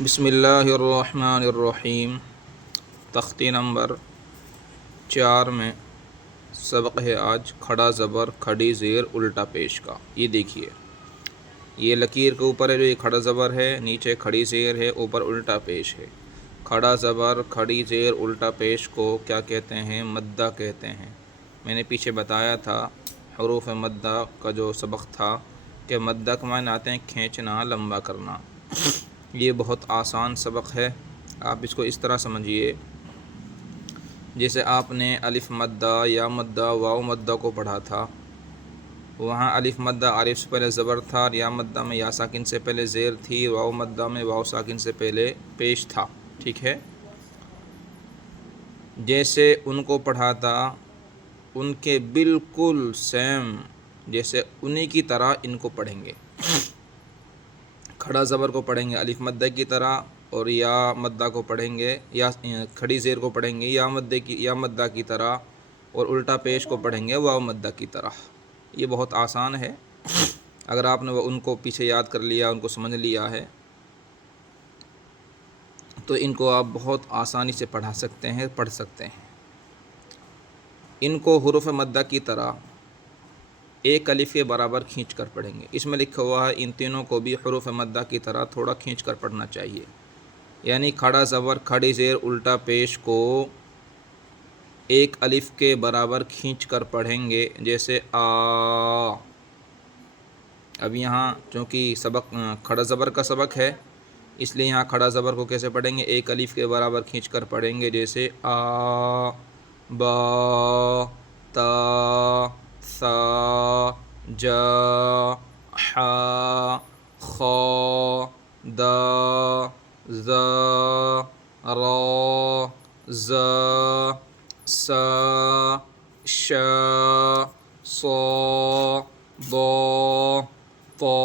بسم اللہ الرحمن الرحیم۔ تختی نمبر 4 میں سبق ہے آج کھڑا زبر کھڑی زیر الٹا پیش کا۔ یہ دیکھیے، یہ لکیر کے اوپر ہے جو یہ کھڑا زبر ہے، نیچے کھڑی زیر ہے، اوپر الٹا پیش ہے۔ کھڑا زبر کھڑی زیر الٹا پیش کو کیا کہتے ہیں؟ مدہ کہتے ہیں۔ میں نے پیچھے بتایا تھا حروف مدہ کا جو سبق تھا کہ مدہ کے معنی آتے ہیں کھینچنا، لمبا کرنا۔ یہ بہت آسان سبق ہے، آپ اس کو اس طرح سمجھیے جیسے آپ نے الف مدہ، یا مدہ، واو مدہ کو پڑھا تھا۔ وہاں الف مدہ الف سے پہلے زبر تھا، اور یا مدہ میں یا ساکن سے پہلے زیر تھی، واو مدہ میں واو ساکن سے پہلے پیش تھا، ٹھیک ہے؟ جیسے ان کو پڑھا تھا ان کے بالکل سیم، جیسے انہی کی طرح ان کو پڑھیں گے۔ کھڑا زبر کو پڑھیں گے الف مدہ کی طرح، اور یا مدہ کو پڑھیں گے، یا کھڑی زیر کو پڑھیں گے یا مدہ کی طرح، اور الٹا پیش کو پڑھیں گے واو مدہ کی طرح۔ یہ بہت آسان ہے، اگر آپ نے ان کو پیچھے یاد کر لیا، ان کو سمجھ لیا ہے تو ان کو آپ بہت آسانی سے پڑھ سکتے ہیں۔ ان کو حروف مدہ کی طرح ایک الف کے برابر کھینچ کر پڑھیں گے۔ اس میں لکھا ہوا ہے ان تینوں کو بھی حروف مدہ کی طرح تھوڑا کھینچ کر پڑھنا چاہیے، یعنی کھڑا زبر کھڑی زیر الٹا پیش کو ایک الف کے برابر کھینچ کر پڑھیں گے، جیسے آ۔ اب یہاں چونکہ سبق کھڑا زبر کا سبق ہے، اس لیے یہاں کھڑا زبر کو کیسے پڑھیں گے؟ ایک الف کے برابر کھینچ کر پڑھیں گے، جیسے آ، با، تا، ثا، جا، حا، خا، دا، ذا، را، زا، سا، شا، صا، ضا، طا،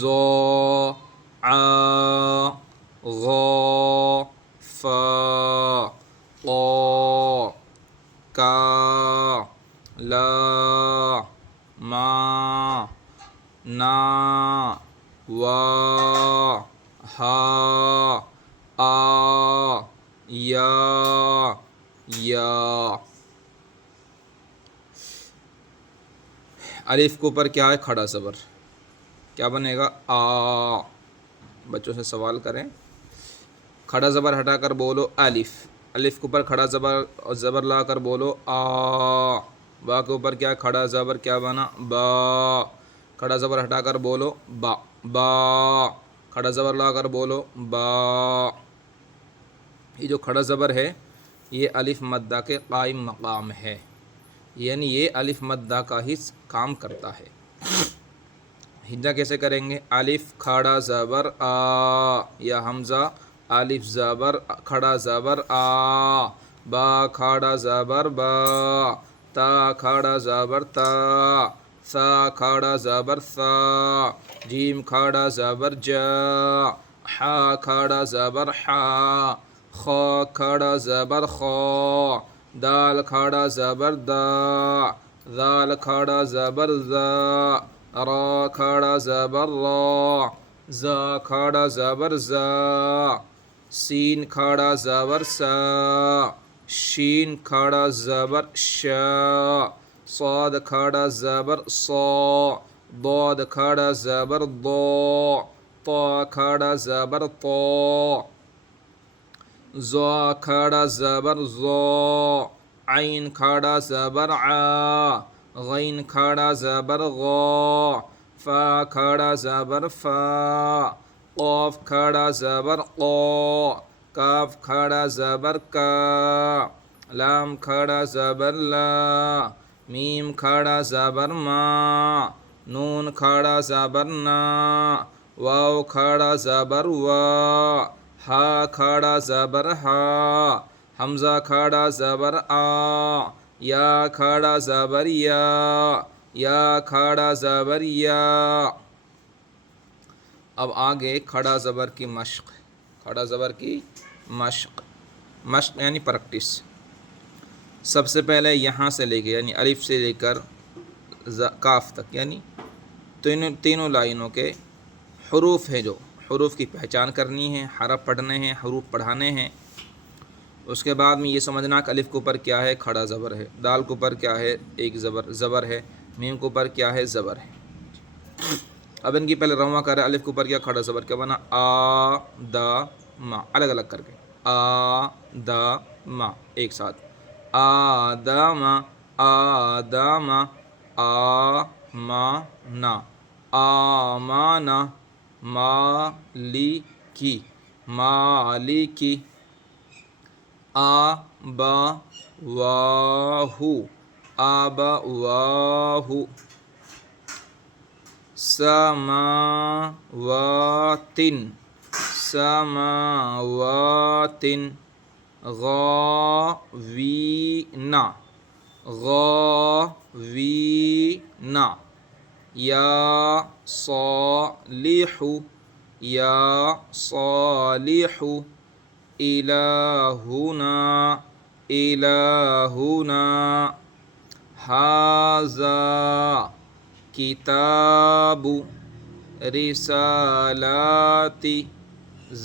ظا، عا، غا، فا، طا، کا، لا، ما، نا، وا، ہا، آ، یا۔ الف کے اوپر کیا ہے؟ کھڑا زبر، کیا بنے گا؟ آ۔ بچوں سے سوال کریں، کھڑا زبر ہٹا کر بولو الف، الف کے اوپر کھڑا زبر لا کر بولو آ۔ با کے اوپر کیا کھڑا زبر، کیا بنا؟ با۔ کھڑا زبر ہٹا کر بولو با، با۔ کھڑا زبر لا کر بولو با۔ یہ جو کھڑا زبر ہے یہ الف مدہ کے قائم مقام ہے، یعنی یہ الف مدہ کا ہی کام کرتا ہے۔ ہجا کیسے کریں گے؟ الف کھڑا زبر آ، یا حمزہ الف زبر کھڑا زبر آ، با کھڑا زبر با، تا کھڑا زبر تا، ثا کھڑا زبر ثا، جیم کھڑا زبر جا، حا کھڑا زبر حا، خا کھڑا زبر خا، دال کھڑا زبر دا، ذال کھڑا زبر ذا، را کھڑا زبر را، زا کھڑا زبر زا، سین کھڑا زبر سا، شین کھڑا زبر شا، صاد کھڑا زبر صا، ضاد کھڑا زبر ضا، طا کھڑا زبر طا، ظا کھڑا زبر ظا، عین کھڑا زبر عا، غین کھڑا زبر غا، فا کھڑا زبر فا، قاف کھڑا زبر قا، کاف کھڑا زبر کا، لام کھڑا زبر لا، میم کھڑا زبر ما، نون کھڑا زبر نا، واو کھڑا زبر وا، ہا کھڑا زبر ہا، حمزہ کھڑا زبر آ، یا کھڑا زبر یا کھڑا زبر یا۔ اب آگے کھڑا زبر کی مشق، کھڑا زبر کی مشق، مشق یعنی پریکٹس۔ سب سے پہلے یہاں سے لے کے یعنی الف سے لے کر کاف تک، یعنی تینوں لائنوں کے حروف ہیں جو حروف کی پہچان کرنی ہے، حرف پڑھنے ہیں، حروف پڑھانے ہیں۔ اس کے بعد میں یہ سمجھنا کہ الف کے اوپر کیا ہے، کھڑا زبر ہے، دال کے اوپر کیا ہے، ایک زبر ہے، میم کے اوپر کیا ہے، زبر ہے۔ اب ان کی پہلے رواں کرے، الف کے اوپر کیا، کھڑا زبر، کیا بنا، آ دا ما، الگ الگ کر کے، آ دا ما، ایک ساتھ، آدم، آدم، آمنا، آمانا، مالکی، مالکی، آبواہ، آبواہ، سماوات، سماوات، غاوین، غاوین، یا صالح، یا صالح، الہنا، الہنا، ھذا کتاب، رسالات،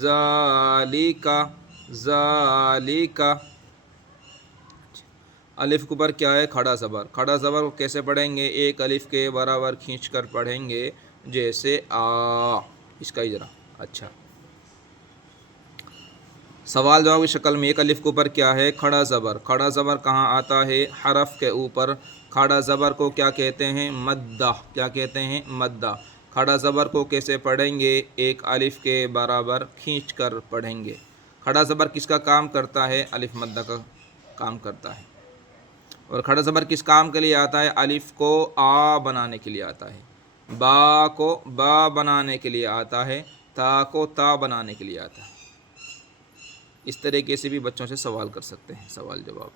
ذالک، ذالک۔ الف کے اوپر کیا ہے، کھڑا زبر، کھڑا زبر کو کیسے پڑھیں گے، ایک الف کے برابر کھینچ کر پڑھیں گے، جیسے آ، اس کا اجرا۔ اچھا، سوال جواب کی شکل میں، ایک الف کے اوپر کیا ہے، کھڑا زبر، کھڑا زبر کہاں آتا ہے، حرف کے اوپر، کھڑا زبر کو کیا کہتے ہیں، مدہ، کیا کہتے ہیں، مدہ۔ کھڑا زبر کو کیسے پڑھیں گے، ایک الف کے برابر کھینچ کر پڑھیں گے۔ کھڑا زبر کس کا کام کرتا ہے، الف مدہ کا کام کرتا ہے۔ اور کھڑا زبر کس کام کے لیے آتا ہے، الف کو آ بنانے کے لیے آتا ہے، با کو با بنانے کے لیے آتا ہے، تا کو تا بنانے کے لیے آتا ہے۔ اس طریقے سے بھی بچوں سے سوال کر سکتے ہیں، سوال جواب۔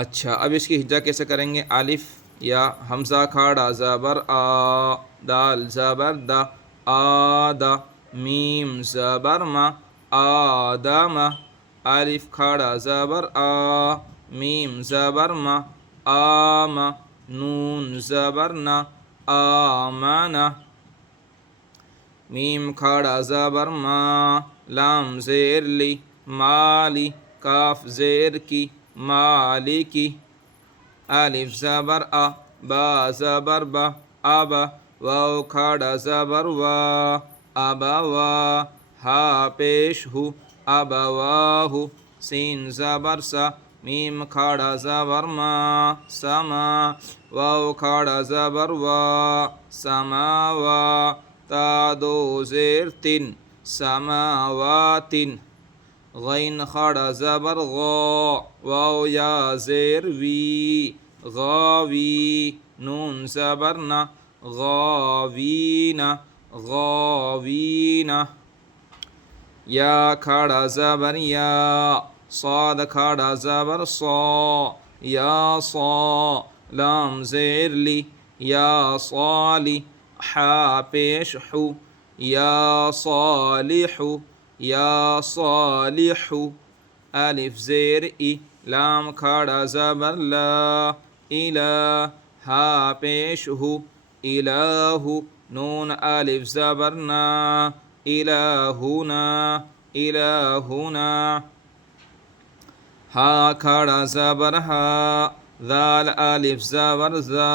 اچھا، اب اس کی ہجا کیسے کریں گے، الف یا حمزہ کھڑا زبر آ، دال زبر دا، آدا، میم زبر ما، آدم، الف کھڑا زبر آ، میم زبر ما، آم، نون زبر نا، آمنا، میم کھڑا زبر ما، لام زیر لی، مالی، کاف زیر کی، مالکی، الف زبر آ، با زبر با، ابا، واو کھڑا زبر وا، ابوا، ہا پیش ہو، ابواہ، سین زبر سا، میم کھڑا زبر ما، سما، واو کھڑا زبر وا، سماوا، تا دو زیر تن، سماوات، غین کھڑا زبر غا، واو یا زیر وی، غاوی، نون زبر نا، غاوین، غاوین، یا کھڑا زبر یا، صاد کھڑا زبر صا، یا صا، لام زیر لی، یا صالی، حا پیش حو، یا صالح، یا صالح، الف زیر ای، لام کھڑا زبر لا، الہ، ہا پیش ہو، الہ، نون الف زبر نا، الہنا، الہنا، ہا کھڑا زبر ہا، ذال الف زبر زا،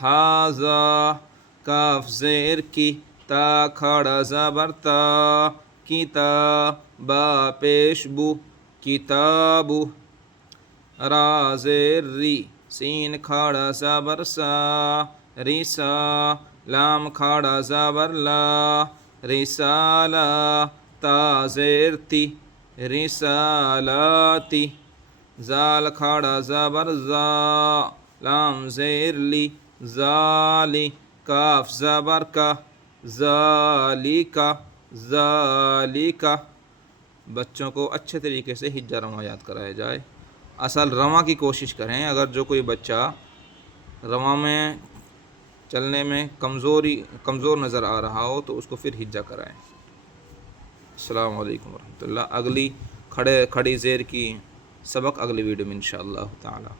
ھذا، کاف زیر کی، تا کھڑا زبر تا، کتاب، با پیش بو، کتاب، را زیر ری، سین کھڑا زبر سا، رسا، لام کھڑا زبر لا، رسالہ، تا زیر تی، رسالاتی، زال کھڑا زبر زا، لام زیر لی، زالی، کاف زبر کا، ذالکا، ذالکا۔ بچوں کو اچھے طریقے سے ہجا رواں یاد کرایا جائے، اصل رواں کی کوشش کریں۔ اگر جو کوئی بچہ رواں میں چلنے میں کمزور نظر آ رہا ہو تو اس کو پھر ہجا کرائیں۔ السلام علیکم ورحمۃ اللہ۔ اگلی کھڑی زیر کی سبق اگلی ویڈیو میں انشاءاللہ تعالی۔